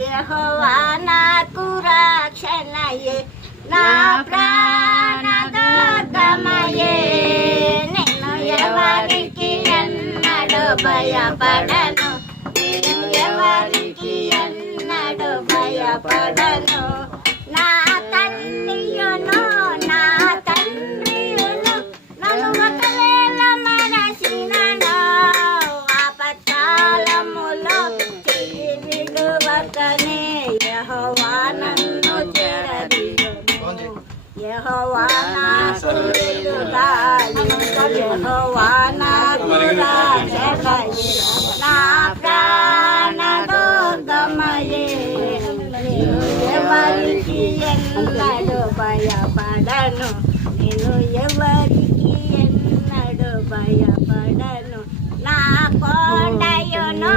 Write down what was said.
యెహోవా నాకు రక్షణయే నా ప్రాణ దుర్గమయే నేను ఎవరికి ఎన్నడూ భయపడను నేను ఎవరికి ఎన్నడూ భయపడను నా తల్లియును నా తండ్రియును నన్ను ఒకవేళ మనసినను ఆపత్కాలములో చెయ్యి విడువకనే యెహోవా నన్ను చేరదీయును యెహోవా నాకు విడుదల యెహోవా నాకు రక్షణయే నా ప్రాణ దుర్గమయే ఎవరికి ఎన్నడూ భయపడను నేను ఎవరికి ఎన్నడూ భయపడను నా కోటయును